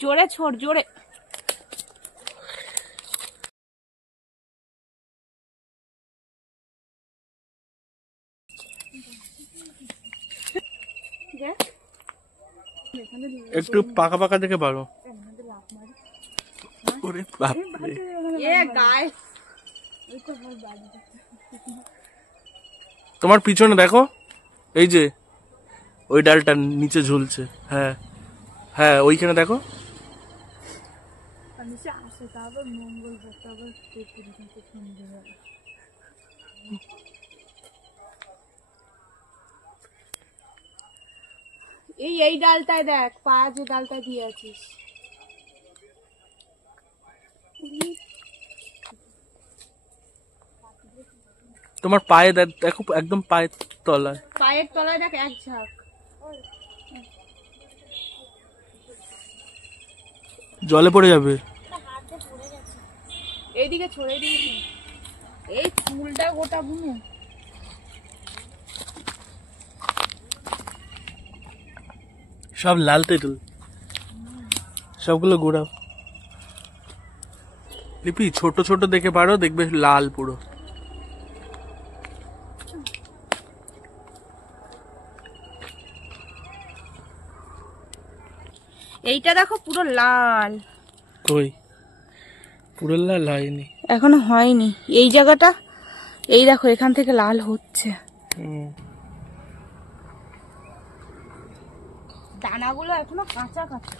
জোরে ছোড়, জোরে। একটু পাকা পাকা দেখে পারো। ওরে বাপ রে, এ গায়। তোমার পিছনে দেখো, এই যে ওই ডালটা নিচে ঝুলছে। হ্যাঁ হ্যাঁ, ওইখানে দেখো। এই ডালটায় দেখ, পা যে ডালটা দিয়ে আছিস। তোমার পায়ে দেখো, একদম পায়ের তলায়। পায়ের তলায় দেখ এক ঝাঁক। জলে পড়ে যাবে। এইদিকে ছড়ে দিয়েছি, এই ফুলটা গোটা বুনো। সব লাল তেঁতুল, সবগুলো গুঁড়াও। লিপি ছোট ছোট দেখে পারো, দেখবে লাল পুরো। এইটা দেখো পুরো লাল। কই পুরো লাল হয়নি এখনো হয়নি, এই জায়গাটা এই দেখো, এখান থেকে লাল হচ্ছে। দানাগুলো এখনো কাঁচা কাঁচা।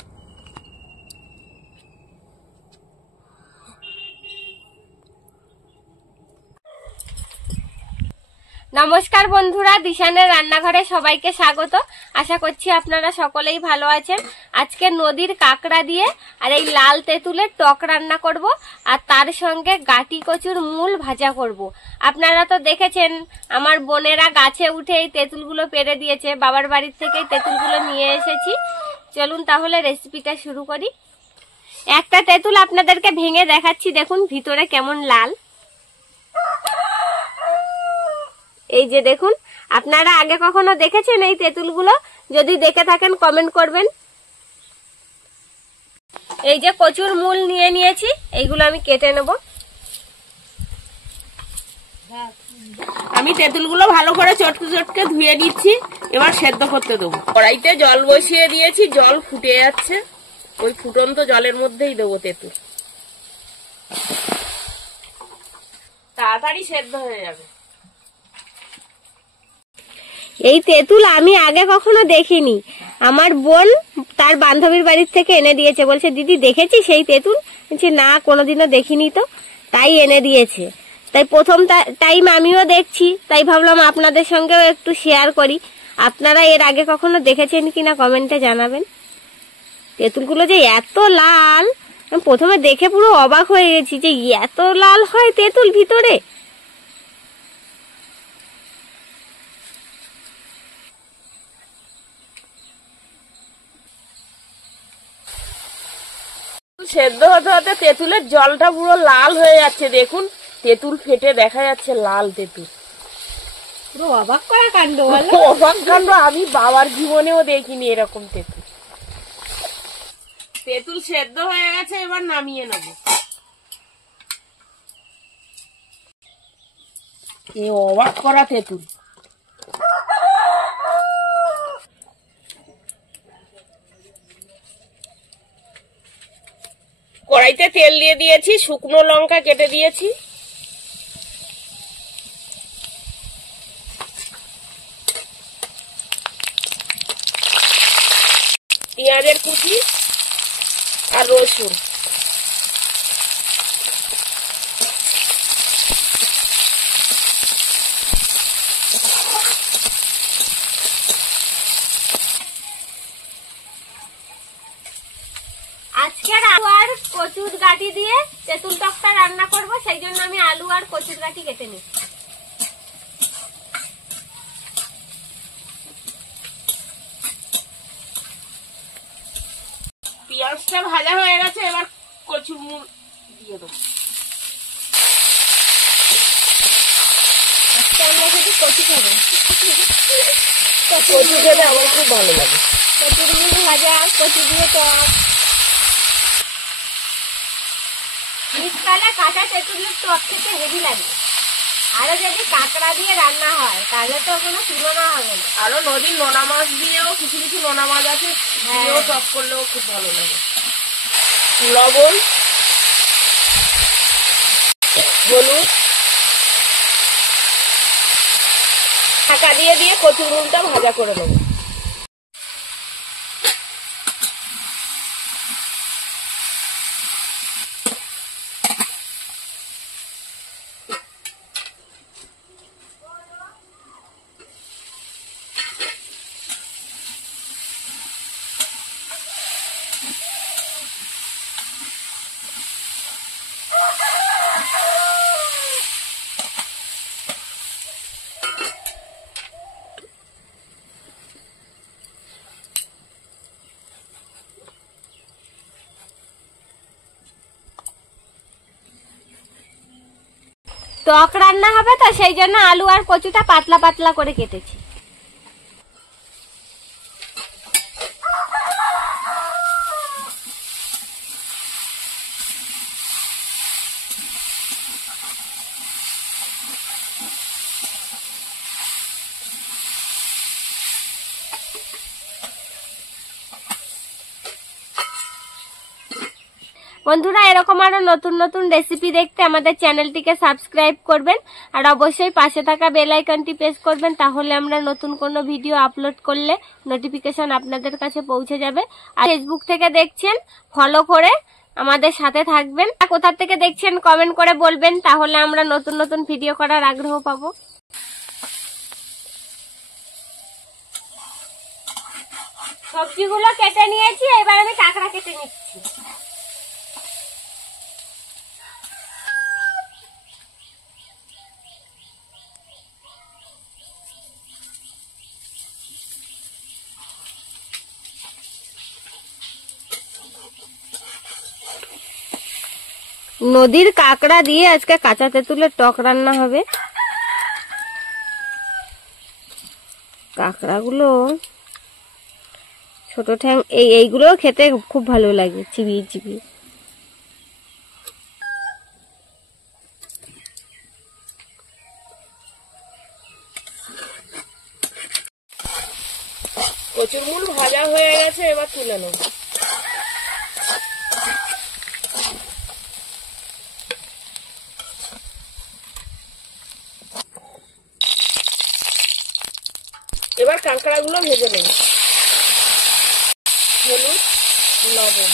নমস্কার বন্ধুরা, দিশানের রান্নাঘরে সবাইকে স্বাগত। আশা করছি আপনারা সকলেই ভালো আছেন। আজকে নদীর কাঁকড়া দিয়ে আর এই লাল তেঁতুলের টক রান্না করব, আর তার সঙ্গে গাটি কচুর মূল ভাজা করব। আপনারা তো দেখেছেন আমার বোনেরা গাছে উঠে এই তেঁতুলগুলো পেড়ে দিয়েছে, বাবার বাড়ির থেকে এই তেঁতুলগুলো নিয়ে এসেছি। চলুন তাহলে রেসিপিটা শুরু করি। একটা তেঁতুল আপনাদেরকে ভেঙে দেখাচ্ছি, দেখুন ভিতরে কেমন লাল। এই যে দেখুন, আপনারা আগে কখনো দেখেছেন এই তেঁতুলগুলো? যদি দেখে থাকেন কমেন্ট করবেন। এই যে কচুর মূল নিয়ে নিয়েছি, এইগুলো আমি কেটে নেব। আমি তেঁতুলগুলো ভালো করে চটকে চটকে ধুয়ে নিচ্ছি, এবার সেদ্ধ করতে দেবো। কড়াইতে জল বসিয়ে দিয়েছি, জল ফুটে যাচ্ছে, ওই ফুটন্ত জলের মধ্যেই দেবো তেঁতুল, তাড়াতাড়ি সেদ্ধ হয়ে যাবে। এই তেঁতুল আমি আগে কখনো দেখিনি, আমার বোন তার বান্ধবীর বাড়ির থেকে এনে দিয়েছে। বলছে দিদি দেখেছি সেই তেঁতুল? বলছি না, কোনোদিনও দেখিনি তো, তাই এনে দিয়েছে। তাই প্রথম টাইম আমিও দেখছি, তাই ভাবলাম আপনাদের সঙ্গেও একটু শেয়ার করি। আপনারা এর আগে কখনো দেখেছেন কিনা কমেন্টে জানাবেন। তেঁতুলগুলো যে এত লাল, আমি প্রথমে দেখে পুরো অবাক হয়ে গেছি যে এত লাল হয় তেঁতুল ভিতরে। সেদ্ধ হতে হতে তেঁতুলের জলটা পুরো লাল হয়ে যাচ্ছে, দেখুন তেঁতুল ফেটে দেখা যাচ্ছে লাল তেঁতুল। পুরো অবাক করা কাণ্ড। অবাক কাণ্ড, আমি বাবার জীবনেও দেখিনি এরকম তেঁতুল। তেঁতুল সেদ্ধ হয়ে গেছে, এবার নামিয়ে নেব। এ অবাক করা তেঁতুল। কড়াইতে তেল দিয়ে দিয়েছি, শুকনো লঙ্কা কেটে দিয়েছি, পেঁয়াজের কুচি আর রসুন। আজকের আলু আর কচুর গাঁটি দিয়ে তেঁতুল টকটা রান্না করব, সেই জন্য আমি আলু আর কচুর গাঁটি কেটে নিচ্ছি। পেঁয়াজটা ভাজা হয়ে গেছে, এবার কচুর মূল দিয়ে দেবো। আজকে আমরা শুধু কচু খাবো। কচু খেতে আমার খুব ভালো লাগে। কচুর মূল ভাজা, কচু দিয়ে টক, শীতকালে কাঁচা তেঁতুলের টক খেতে হেভি লাগে। আরো যদি কাঁকড়া দিয়ে রান্না হয় তাহলে তো কোনো তুলনা হবে না। আরো নদীর নোনা মাছ দিয়েও কিছু কিছু নোনা মাছ আছে, দিয়েও টক করলেও খুব ভালো লাগে। লবণ, হলুদ, ঢাকা দিয়ে দিয়ে কচুর মুলটা ভাজা করে নেবো। টক রান্না হবে তো সেই জন্য আলু আর কচুটা পাতলা পাতলা করে কেটেছি। বন্ধুরা, এরকম আরো নতুন নতুন রেসিপি দেখতে আমাদের চ্যানেলটিকে সাবস্ক্রাইব করবেন আর অবশ্যই পাশে থাকা বেল আইকনটি প্রেস করবেন, তাহলে আমরা নতুন কোনো ভিডিও আপলোড করলে নোটিফিকেশন আপনাদের কাছে পৌঁছে যাবে। আর ফেসবুক থেকে দেখছেন, ফলো করে আমাদের সাথে থাকবেন। কোথা থেকে দেখছেন কমেন্ট করে বলবেন, তাহলে আমরা নতুন নতুন ভিডিও করার আগ্রহ পাবো। সবজিগুলো কেটে নিয়েছি, এবার আমি কাঁকড়া কেটে নিচ্ছি। নদীর কাঁকড়া দিয়ে আজকে কাঁচা তেঁতুলের টক রান্না হবে। কাঁকড়াগুলো ছোট ঠ্যাং, এইগুলো খেতে খুব ভালো লাগে, চিবিয়ে চিবিয়ে। কচুর মুল ভাজা হয়ে গেছে, এবার তুলে নেব। এবার কাঁকড়াগুলো ভেজে নেব। হলুদ, লবণ,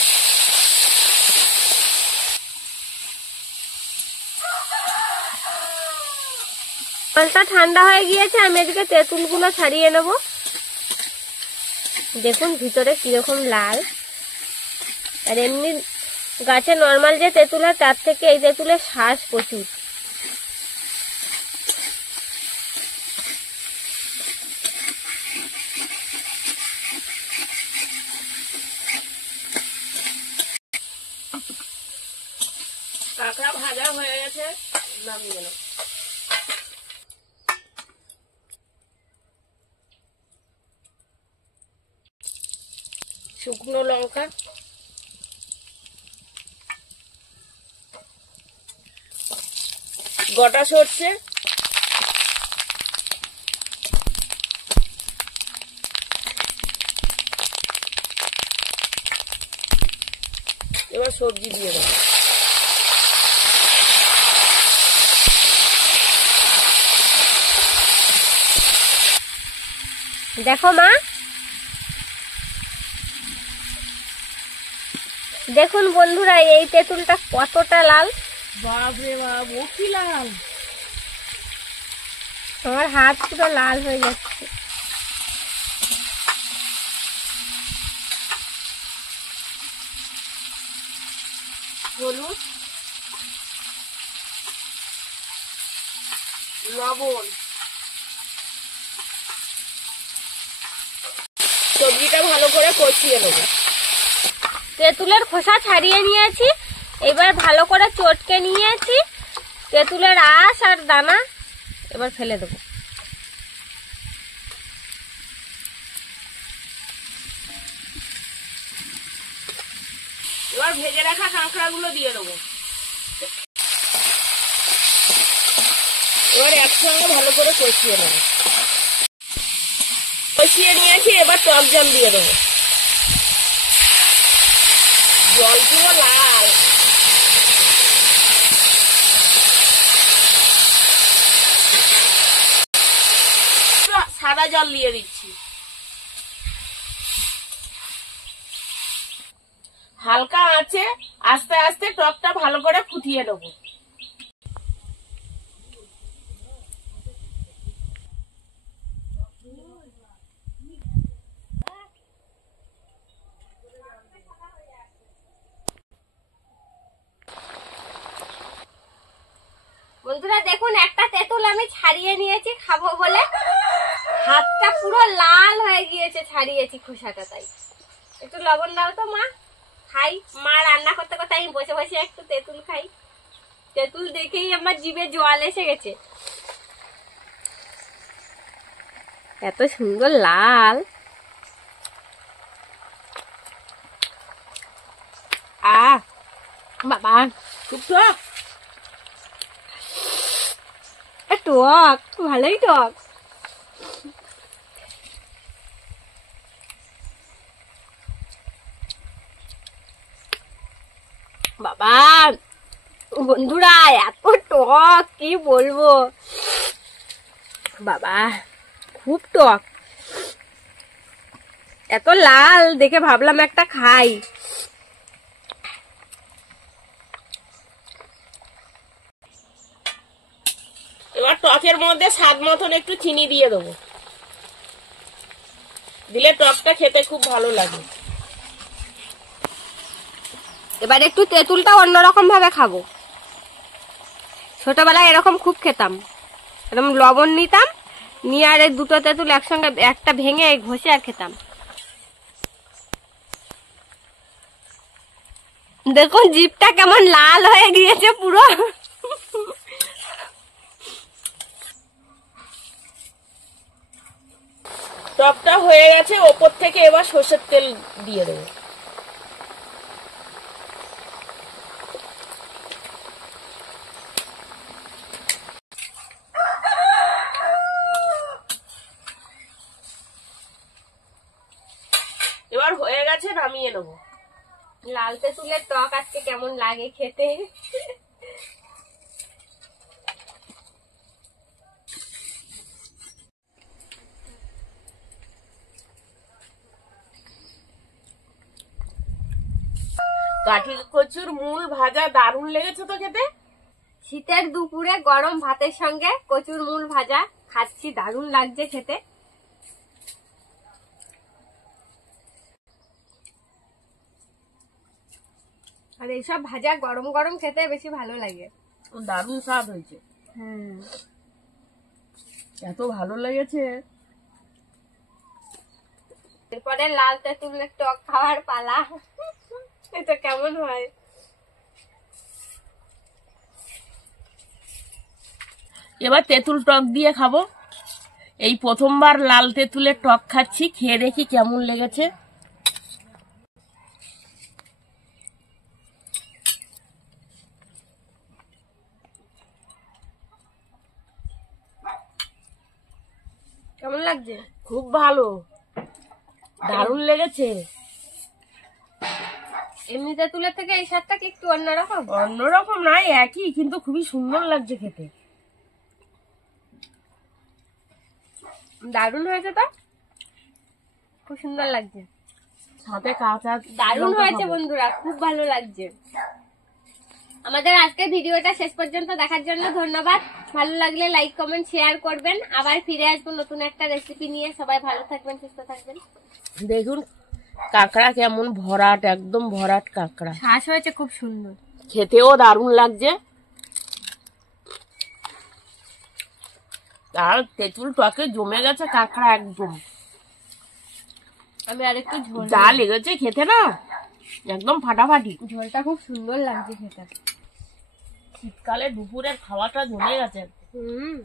জলটা ঠান্ডা হয়ে গিয়েছে, আমি এদিকে তেঁতুলগুলো ছাড়িয়ে নেব। দেখুন ভিতরে কিরকম লাল। আর এমনি গাছে নর্মাল যে তেঁতুল হয় তার থেকে এই তেঁতুলের শ্বাস প্রচুর। কাঁকড়া ভাজা হয়ে গেছে, নামিয়ে নেব। শুকনো লঙ্কা, গোটা সরষে, এবার সবজি দিয়ে দেবো। দেখো মা, দেখুন বন্ধুরা, এই তেঁতুলটা কতটা লাল। বাপরে বাপ, ও কি লাল! আমার হাত পুরো লাল হয়ে যাচ্ছে। হলুদ, লবণ, সবজিটা ভালো করে কষিয়ে নেব। তেঁতুলের খোসা ছাড়িয়ে নিয়েছি, এবার ভালো করে চটকে নিয়েছি তেঁতুলের আঁশ আর দানা, এবার ফেলে দেবো। এবার ভেজে রাখা কাঁকড়াগুলো দিয়ে দেবো। এবার একসঙ্গে ভালো করে কষিয়ে নেব। কষিয়ে নিয়েছি, এবার টক জল দিয়ে দেবো। জল পুরো লাল। সাদা জল দিয়ে দিচ্ছি। হালকা আঁচে আস্তে আস্তে টকটা ভালো করে ফুটিয়ে নেবো। বন্ধুরা দেখুন, একটা তেঁতুল আমি ছাড়িয়ে নিয়েছি খাবো বলে, হাতটা পুরো লাল হয়ে গিয়েছে, ছাড়িয়েছি খোসাটা। তাই একটু লবণ দাও তো মা, খাই। মা রান্না করতে করতে আমি বসে বসে একটু তেঁতুল খাই। তেঁতুল দেখেই আমার জিভে জল এসে গেছে, এত সুন্দর লাল। বাবা খুব টক। টক, ভালোই টক। বাবা বন্ধুরা এত টক কি বলবো, বাবা খুব টক। এত লাল দেখে ভাবলাম একটা খাই। এবার টকের মধ্যে স্বাদ মতন একটু চিনি দিয়ে দেবো, দিলে টকটা খেতে খুব ভালো লাগে। এবার একটু তেঁতুলটা অন্যরকম ভাবে খাবো। ছোটবেলায় এরকম খুব খেতাম, এরকম লবণ নিতাম, নিয়ে আর এই দুটো তেঁতুল একসঙ্গে একটা ভেঙে ঘষে আর খেতাম। দেখুন জিভটা কেমন লাল হয়ে গিয়েছে পুরো। টকটা হয়ে গেছে, ওপর থেকে এবার সর্ষের তেল দিয়ে দেবো। এবার হয়ে গেছে, নামিয়ে নেবো। লাল তেঁতুলের টক আজকে কেমন লাগে খেতে। কাঠি কচুর মূল ভাজা দারুণ লেগেছে তো খেতে। শীতের দুপুরে গরম ভাতের সঙ্গে কচুর মূল ভাজা খাচ্ছি, দারুণ লাগছে খেতে। আর এইসব ভাজা গরম গরম খেতে বেশি ভালো লাগে। দারুণ স্বাদ হয়েছে, এত ভালো লেগেছে। এরপরে লাল তেঁতুলের টক খাওয়ার পালা। এটা কেমন হয়? এবার তেঁতুল টক দিয়ে খাবো। এই প্রথমবার লাল তেঁতুলের টক খাচ্ছি, খেয়ে দেখি কেমন লেগেছে। কেমন লাগছে? খুব ভালো, দারুণ লেগেছে। এমনি তেঁতুলের থেকে এই স্বাদটা কি একটু অন্যরকম? অন্যরকম নয়, একই, কিন্তু খুবই সুন্দর লাগছে খেতে। দারুণ হয়েছে তো, খুব সুন্দর লাগছে, সাথে কাঁচা দারুণ লঙ্কা হয়েছে খাবো। বন্ধুরা, খুব ভালো লাগছে। আমাদের আজকে ভিডিওটা শেষ পর্যন্ত দেখার জন্য ধন্যবাদ। ভালো লাগলে লাইক কমেন্ট শেয়ার করবেন। আবার ফিরে আসবো নতুন একটা রেসিপি নিয়ে। সবাই ভালো থাকবেন, সুস্থ থাকবেন। দেখুন কাঁকড়া কেমন ভরাট, একদম ভরাট কাঁকড়া। শ্বাস হয়েছে খুব সুন্দর, খেতেও দারুণ লাগছে। আর তেঁতুল টকে জমে গেছে কাঁকড়া একদম। আমি আরেকটু ঝোল, যা লেগেছে খেতে না, একদম ফাটাফাটি। ঝোলটা খুব সুন্দর লাগছে খেতে। শীতকালে দুপুরের খাওয়াটা জমে গেছে। হুম।